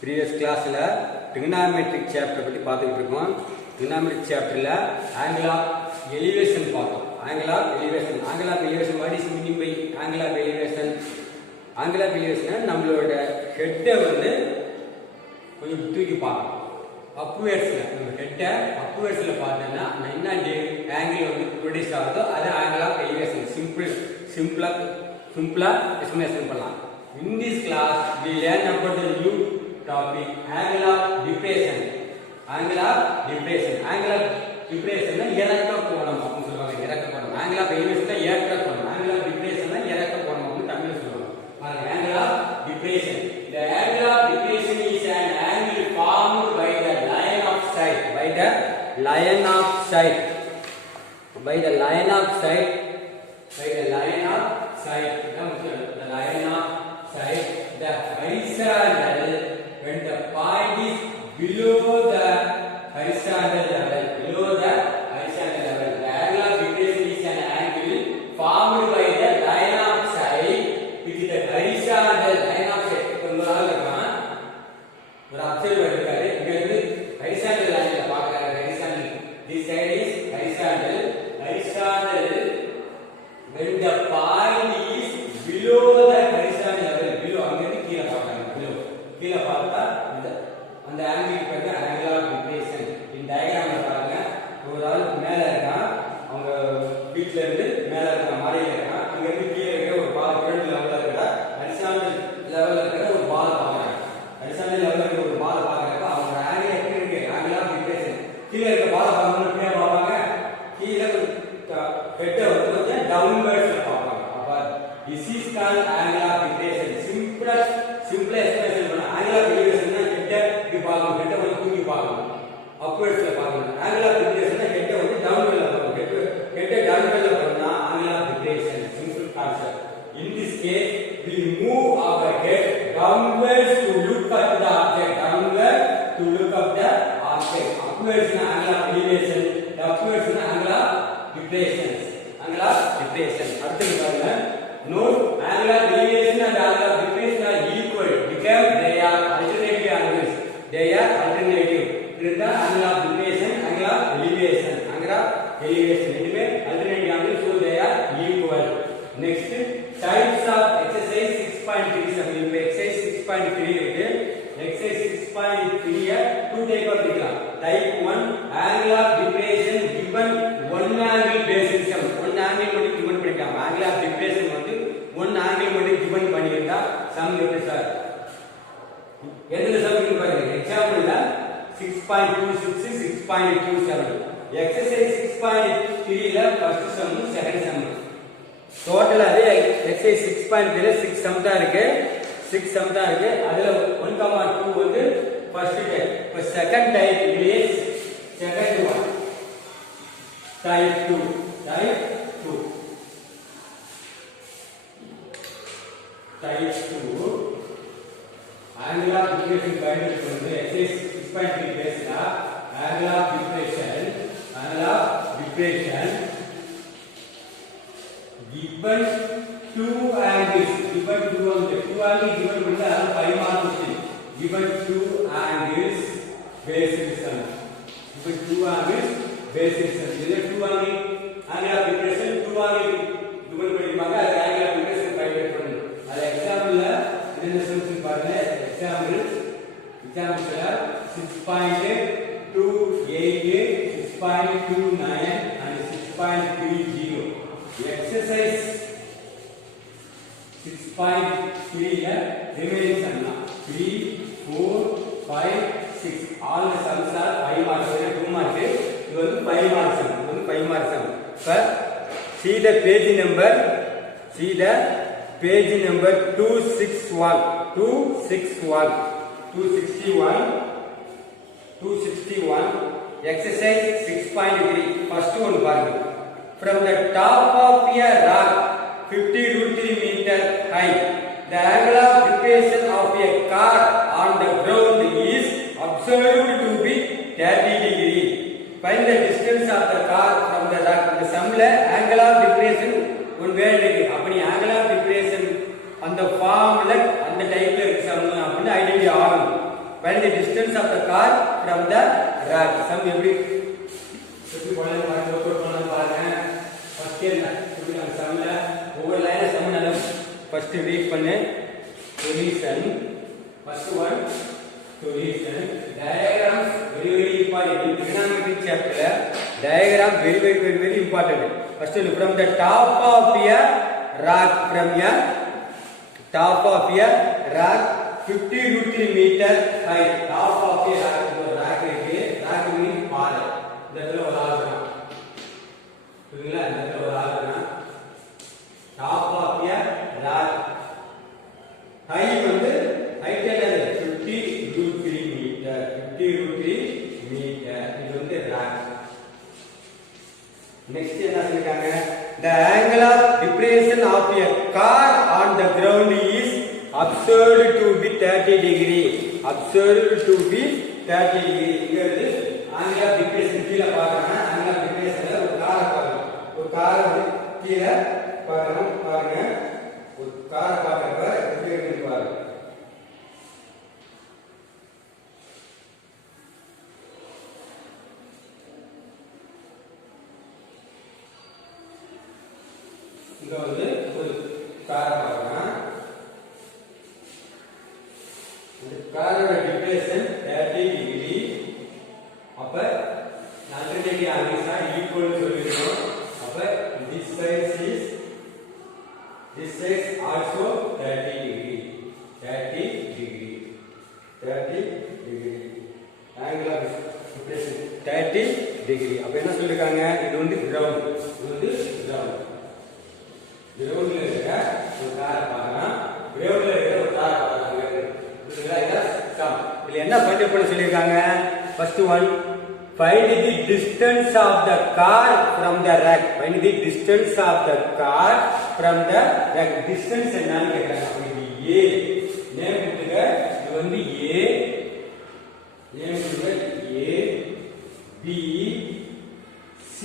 Previous கிளாஸில் trigonometric chapter பற்றி பார்த்துக்கிட்டு இருக்கோம். ட்ரிகனாமெட்ரிக் சாப்டரில் ஆங்கிள் ஆஃப் எலிவேஷன் பார்த்தோம். Angle of elevation what is meaning by angle of elevation? Angle of elevation நம்மளோட ஹெட்டை வந்து கொஞ்சம் தூக்கி பார்க்கணும். அப்வேர்ட்ஸில் நம்ம ஹெட்டை அப்வேர்ட்ஸில் பார்த்தோன்னா என்ன ஆங்கிள் வந்து ப்ரொடியூஸ் ஆகுதோ அது ஆங்கிள் ஆஃப் எலிவேஷன். சிம்பிளாக எக்ஸ்பிளேஷன் பண்ணலாம். In this class, we learn about the new topic, angle of depression. Angle of depression na இறக்க கோணம் அப்படின்னு சொல்லுவாங்க. இறக்க கோணம். Angle of elevation na ஏற்ற கோணம். Angle of depression na இறக்க கோணம் அப்படின்னு தமிழ்ல சொல்லுவாங்க. Angle of depression. The angle of depression is an angle formed by the line of sight. By the line of sight. The line of sight. The line of sight. The horizontal when the point is below the horizontal level. The angle of depression is an angle formed by the line of sight with the horizontal line of sight. ஒரு observer இருக்காரு. இங்க வந்து horizontal லைன்ல பார்க்கறாரு. Horizontal this side is horizontal when the point is below the horizontal level. கீழ பார்த்தா அந்த angle பேரு ஆங்கிள் ஆஃப் டிப்ரேஷன். இந்த டயகிராம்ல பாருங்க, ஒரு ஆள் மேல இருக்கான், அவங்க வீட்ல இருந்து மேல இருக்க மாடியில இருக்கான். அங்க இருந்து கீழே இருக்க ஒரு பால் கிரவுண்ட் லெவல்ல இருக்கிற ஹரிசாண்டல் லெவல்ல இருக்கிற ஒரு பால் பாக்குறாங்க. ஹரிசாண்டல் லெவல்ல இருக்கிற ஒரு பால் பாக்குறப்ப அவங்க ஆங்கிள் எப்படி இருக்கு? Angle of depression. கீழே இருக்க பால் பார்க்கணும் கீழே பார்ப்பாங்க. கீழே ஹெட்டை வந்து கொஞ்சம் டவுன்வர்ட்ஸ்ல பார்ப்பாங்க. அப்ப this is called angle of depression. simple explanation பண்ண angle of elevation னா ஹெட்டை இப்படி பார்க்கணும், ஹெட்டை வந்து தூக்கி பார்க்கணும், அப்வர்ட்ஸ்ல பார்க்கணும். angle of depression னா ஹெட்டை வந்து டவுன்வர்ட்ல பார்க்கணும். ஹெட்டை டவுன்வர்ட்ல பண்ணா angle of depression. simple concept. In this case we move our head downwards to look at the object. Upwards na angle of elevation, upwards na angle of depression. அடுத்து பாருங்க, note angle of elevation and angle of depression are equal because they are alternative angles. இருந்தா angle of depression, angle of elevation இதுவே alternative angles, so they are equal. Next, types of exercise 6.3. இப்போ exercise 6.3 இருக்கு. exercise 6.3 two type of இருக்கலாம். type 1 angle of depression given one angle based system. one angle மட்டும் given பண்ணிட்டாங்க. angle of depression வந்து one angle மட்டும் given பண்ணிருந்தா sum எப்படி sir? எதுல சம் இருக்கு பாருங்க. எக்ஸாம்பிள்ல 6.26 6.27. exercise 6.3 ல ஃபர்ஸ்ட் சம் செகண்ட் சம். டோட்டலாவே exercise 6.3 ல 6 சம் தான் இருக்கு. அதுல 1,2 வந்து ஃபர்ஸ்ட் டைப். இப்போ second type is second one type 2 angle of depression பயன்படுத்தி வந்து exercise 6.3 பேசினா angle of depression given two angles given பண்ணா 5 mark question. given two angles based sum. இதுல two angle angle of depression two angle given பண்ணிருப்பாங்க. அது angle of depression பயன்படுத்தி பண்ணணும். அது எக்ஸாம்பிள்ல என்ன சொல்லுங்க பாருங்க. எக்ஸாம்பிள்ல 6.28 6.29 and 6.30. exercise 6.3 ல remaining sum 3 4 5 6 all the sums are 5 marks. 2 marks. இது வந்து 5 marks sum. But see the page number 261 exercise 6.3 first one பாருங்க. from the top of a rock 50√3 meter high the angle of depression of a car on the ground is observed to be 30 degree. find the distance of the car from the rock. இந்த சம்ல angle of depression one word இருக்கு. அப்படி angle of depression அந்த formula அந்த டைப்ல இருக்கு some அப்படின்னு identify ஆகணும். find the distance of the car from the rack. Sum எப்படி போலாம் பாருங்க, ஒர்க் பண்ணலாம் பாருங்க. ஃபர்ஸ்ட் என்ன சம்ல ஒவ்வொரு லைன்ல சம் நல்லா ஃபர்ஸ்ட் ரீட் பண்ணு. Solution first one solution. diagram very very important in trigonometry chapter. Diagram very important. First from the top of a rock, from a top of a rock 50 meter height. Top of a rock இருக்கு. rock means பாறை. இந்த இடத்துல ஒரு ஆள்னா புரியுங்களா? இந்த இடத்துல ஒரு ஆள்னா top of a rock. height வந்து height என்னது 50 meter. 50 meter. இது வந்து rock. Next என்ன சொல்லிருக்காங்க? The angle of depression of a car on the ground is observed to be 30 degree. Observed to be 30 degree. இங்க வந்து angle of depression கீழ பார்க்கறோம்னா angle of depression ஒரு காரை பார்க்கணும். ஒரு காரை வந்து கீழ பார்க்கணும். பாருங்க, ஒரு காரை பார்க்கறப்ப எப்படி இருக்குன்னு பாருங்க. இங்க வந்து ஒரு காரை பார்க்கலாம். இந்த காரோட டிப்ரெஷன் 30 டிகிரி. அப்ப 90 டிகிரி ஆங்கிள்ஸ் ஆர் ஈக்குவல் சொல்லிருக்கோம். அப்ப this side also 30 degree. 30 degree. 30 degree. angle of depression 30 degree. அப்ப என்ன சொல்லிருக்காங்க? இது வந்து கிரவுண்ட். இது வந்து கிரவுண்ட். கிரவுண்ட்ல இருக்க ஒரு காரை பார்க்கலாம். கிரவுண்ட்ல இருக்க ஒரு காரை பார்க்கலாம். புரியுதுங்களா? இத சம். இதுல என்ன பண்ண சொல்லிருக்காங்க? First one find the distance of the car from the rack. Find the distance of the car from the rack. distance என்னன்னு கேக்குறாங்க. அப்ப இது a நேம் கொடுத்துங்க. இது வந்து a நேம் கொடுங்க. a b c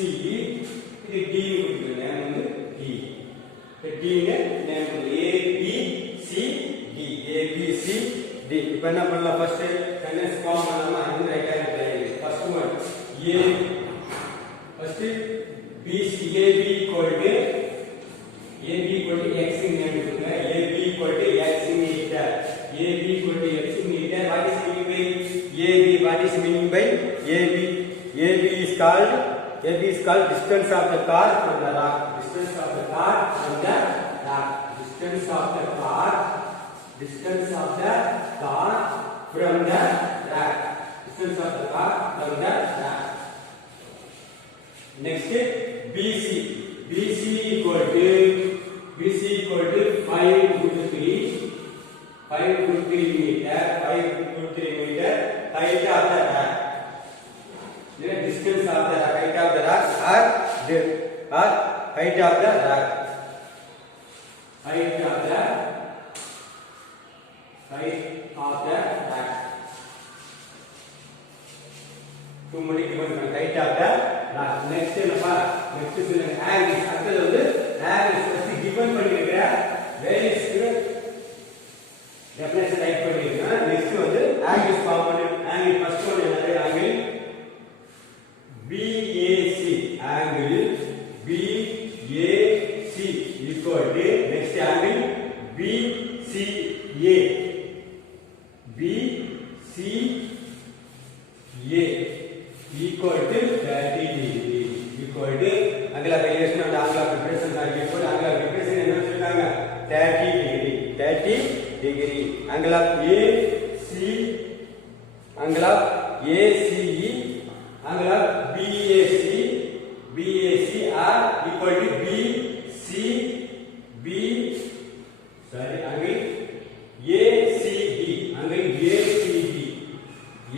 இது d கொடுத்துங்க. நேம் வந்து d. d னு நேம் கொடுங்க. a b c d. a b c d. இப்போ என்ன பண்ணலாம்? ஃபர்ஸ்ட் சென்டென்ஸ் ஃபார்ம் பண்ணலாமா? இது right hand triangle. First one a first bc ab equal to x in name கொடுங்க. ab equal to x in meter. ab equal to x in meter. What is meaning by ab? What is meaning by ab? ab is called distance of the car from the rock. Distance of the car from the rock. Distance of the car from the rock. Distance of the car from the rock. Next BC. BC equal to 5 to 3 meter. 5 to 3 meter. Height of the rock. Distance of the rock. Height of the rock or height of the rock. Height of the rock. two many given height of the rock. Next என்னப்பா? next சொல்லுங்க angles. அடுத்து வந்து angles first given பண்ணிருக்க values definition type பண்ணிருக்கேன். next வந்து angles form பண்ணு. angle first one என்னது? angle BAC. angle BAC equal to next angle BCA. equal to 30 degree. equal to angle of elevation and angle of depression are equal. angle of depression என்ன சொல்றாங்க? 30 degree. 30 degree. angle of AC, angle of ACE, angle of BAC are equal to angle ACD. angle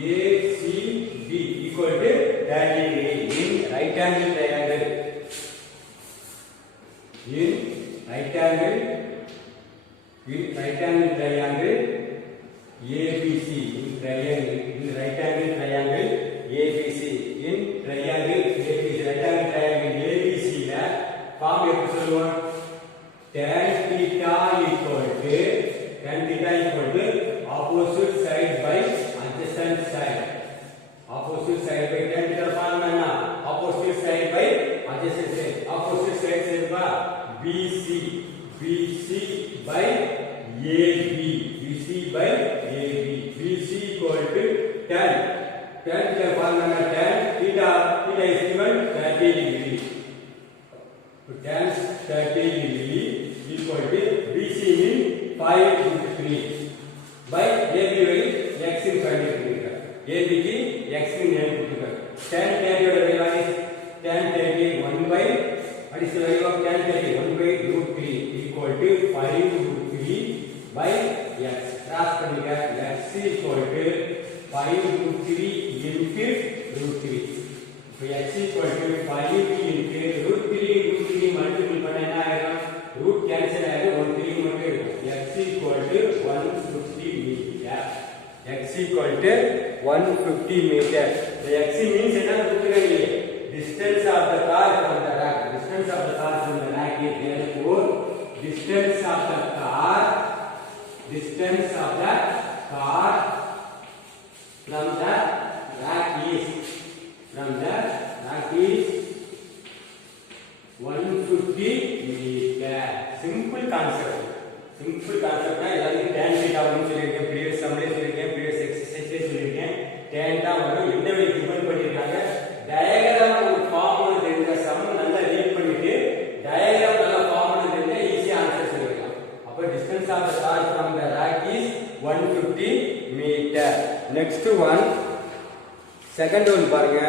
ACD equal to 30 degree in right angle triangle. In right angle triangle ABC. in right angle triangle ABC. in triangle ABC. right angle triangle ABC ல form எப்படி சொல்லுவோம்? tan theta equal to opposite side by adjacent side by tan theta formula என்ன opposite side by adjacent side opposite side சேர்ப்பா BC by AB BC by AB BC equal to tan theta formula tan theta is given 30 degree so tan 30 degree equal to BC mean 5 by AB by x in find பண்ணிருக்காங்க AB க்கு x in name கொடுத்திருக்காங்க tan 30 ஓட value is tan 30 1 by additional value of tan 30 1 by √3 equal to 5 √3 by x cross பண்ணிக்க x equal to 5 √3 into √3 so x equal to 5 into √3 multiply பண்ணா என்ன ஆகும் root cancel ஆகும் 1 3 மட்டும் இருக்கும் x equal to 150 meter x equal to 150 meter the x means என்ன கொடுத்திருக்காங்க distance of the car from the rack distance of the car from the rack is therefore distance of the car from the rack is 150 meter simple concept ना எல்லாரும் tan theta னு சொல்லிருக்கேன் previous sumல சொல்லிருக்கேன் previous exercise சொல்லிருக்கேன் tan தான் வரும் இந்த way define பண்ணிருக்காங்க டயகிராம் ஒரு ஃபார்முலா தெரிஞ்ச சம் நல்லா ரீட் பண்ணிட்டு டயகிராம் நல்லா ஃபார்முலா தெரிஞ்சா ஈஸியா ஆன்சர் சொல்லிடலாம் அப்ப distance of the car from the rack is 150 meter next one second one பாருங்க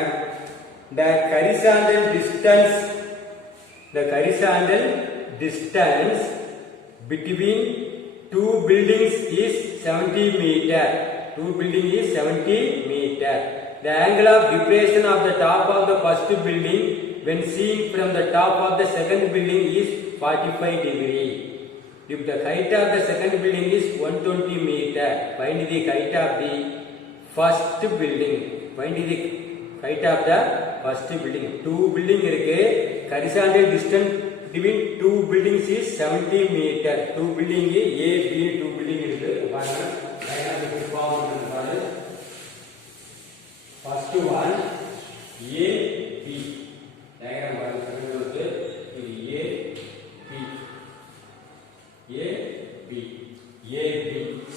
the horizontal distance between two buildings is 70 meter the angle of depression of the top of the first building when seen from the top of the second building is 45 degree if the height of the second building is 120 meter find the height of the first building two building இருக்கு horizontal distance between two buildings is 70 meter two building A B two building இருக்கு பாருங்க diagram form பண்ணுங்க first one A B diagram பாருங்க second வந்து இது A B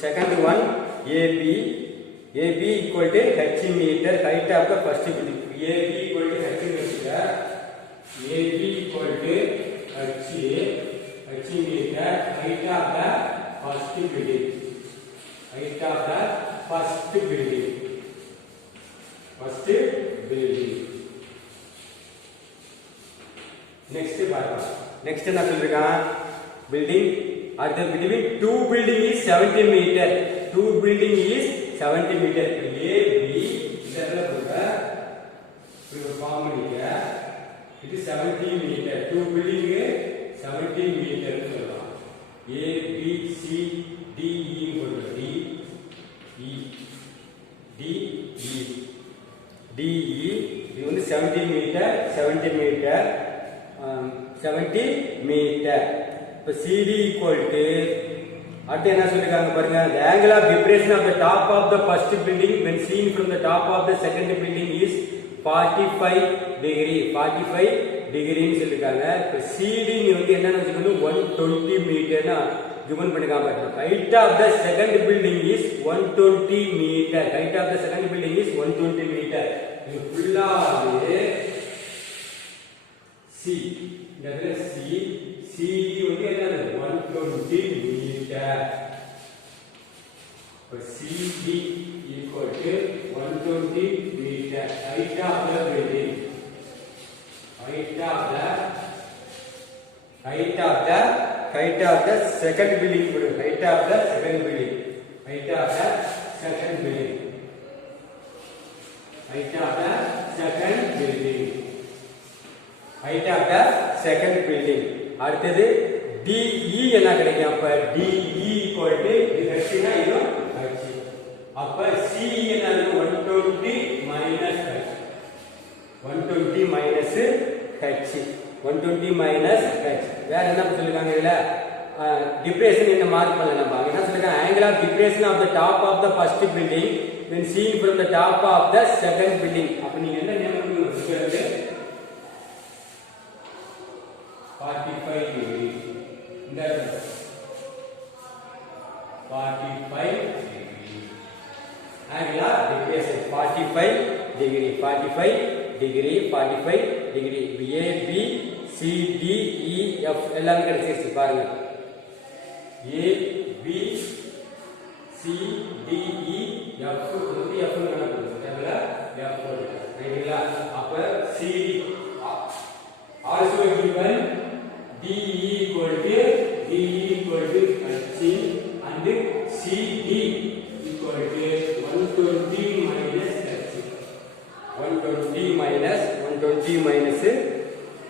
second one AB equal to h meter height of the first building AB equal to h meter AB equal to h meter height of the first building next என்ன சொல்றாங்க building at the between two building is 70 meter A B இதெல்லாம் கொடுங்க ஒரு form பண்ணிக்க இது 70 meter two building 70 meter னு சொல்லலாம் A B C D E போடுங்க D E இது வந்து 70 meter இப்ப CD equal to அடுத்து என்ன சொல்லிருக்காங்க பாருங்க the angle of depression of the top of the first building when seen from the top of the second building is 45 degree னு சொல்லிருக்காங்க இப்ப CD வந்து என்னன்னு சொல்றது 120 மீட்டர்னா given பண்ணிருக்காங்க height of the second building is 120 meter இது ஃபுல்லாவே C இந்த C வந்து என்னது 120 meter so CD equal to 120 meter height of the building height of the second building height of the second building அடுத்தது DE என்ன கிடைக்கும் அப்ப DE equal to இது ஹெச்னா இது ஹெச் அப்ப CE என்னது 120 minus h வேற என்ன சொல்லிருக்காங்க இதுல depression என்ன மார்க் பண்ணல நம்ம என்ன சொல்றாங்க angle of depression of the top of the first building when seen from the top of the second building அப்ப நீங்க என்ன ஞாபகம் வச்சுக்கிறது 45 degree இந்த 45 degree angle of depression 45 degree 45 degree 45 degree A B C D E F எல்லாம் கிடைச்சிருச்சு பாருங்க A B C D E F வந்து F ன்னு கணக்குல F ரைட்டுங்களா அப்ப C also given DE equal to C and CD equal to 120 minus 120 minus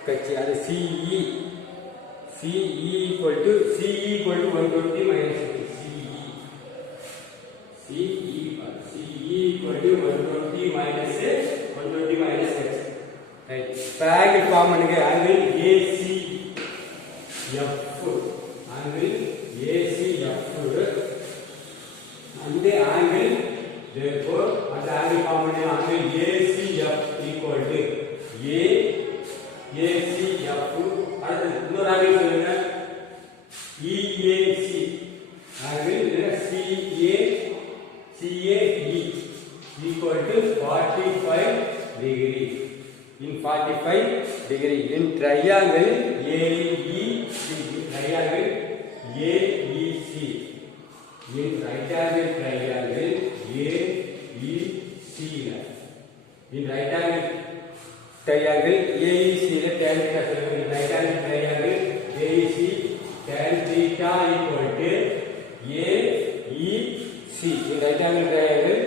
கட்சி அது CE equal to 120 minus CE equal to 120 minus right triangle form பண்ணுங்க angle ACF and the angle therefore and the angle form பண்ணுங்க angle ACF equal to ACF அடுத்து இன்னொரு angle சொல்லுங்க EAC angle CAE equal to 45 degree in 45 degree in triangle AEC triangle AEC in right angle triangle AEC in right angle triangle AEC le tan theta solunga in right angle triangle AEC tan theta equal to AEC in right angle triangle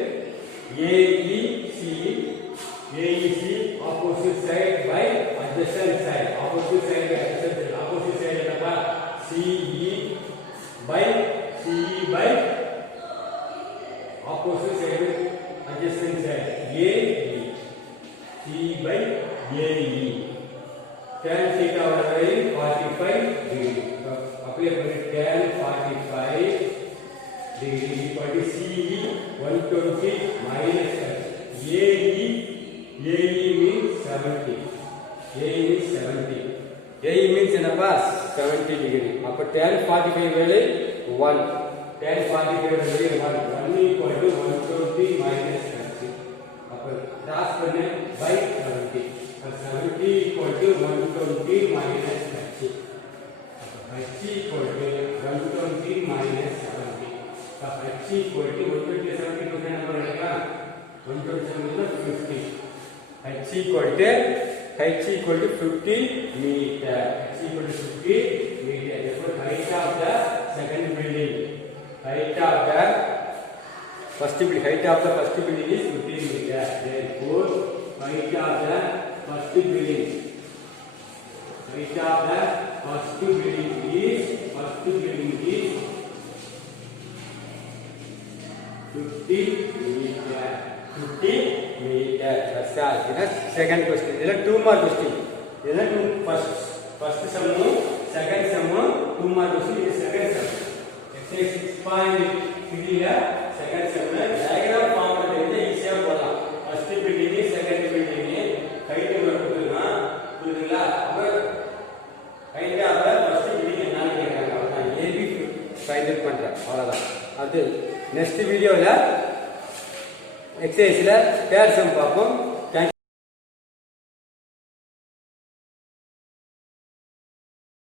AEC opposite side by adjacent side opposite side என்னப்பா CE by opposite side adjacent side AE CE by AE tan theta ஓட value 45 degree apply பண்ணி tan 45 degree equal to CE 120 minus AE means 70 AE means என்னப்பா 70 degree அப்ப tan 45 value 1 tan 45 value 1 equal to 120 minus 30 அப்ப cross பண்ணு by 70 70 equal to 120 minus 30 H equal to 120 minus 70 H equal to 120 70 को क्या number रहेगा 120 50 H equal to 50 meter H equal to 50 meter therefore height of the second building height of the first building is 15 meter therefore height of the first building is 50 meter that's all second question idella 2 mark question idella first sum second sum 2 mark question is second sum exercise 6.3 la second sum la diagram form பண்ணிட்டு ஈஸியா போடலாம் first building second building height கொடுத்துருங்க புரியுதுங்களா அப்ப height of first building என்னன்னு கேக்குறாங்க அதான் AB find out பண்றேன் அவ்வளவுதான் அது நெக்ஸ்ட் வீடியோல எக்ஸசைஸ்ல பேர் சம் பார்ப்போம்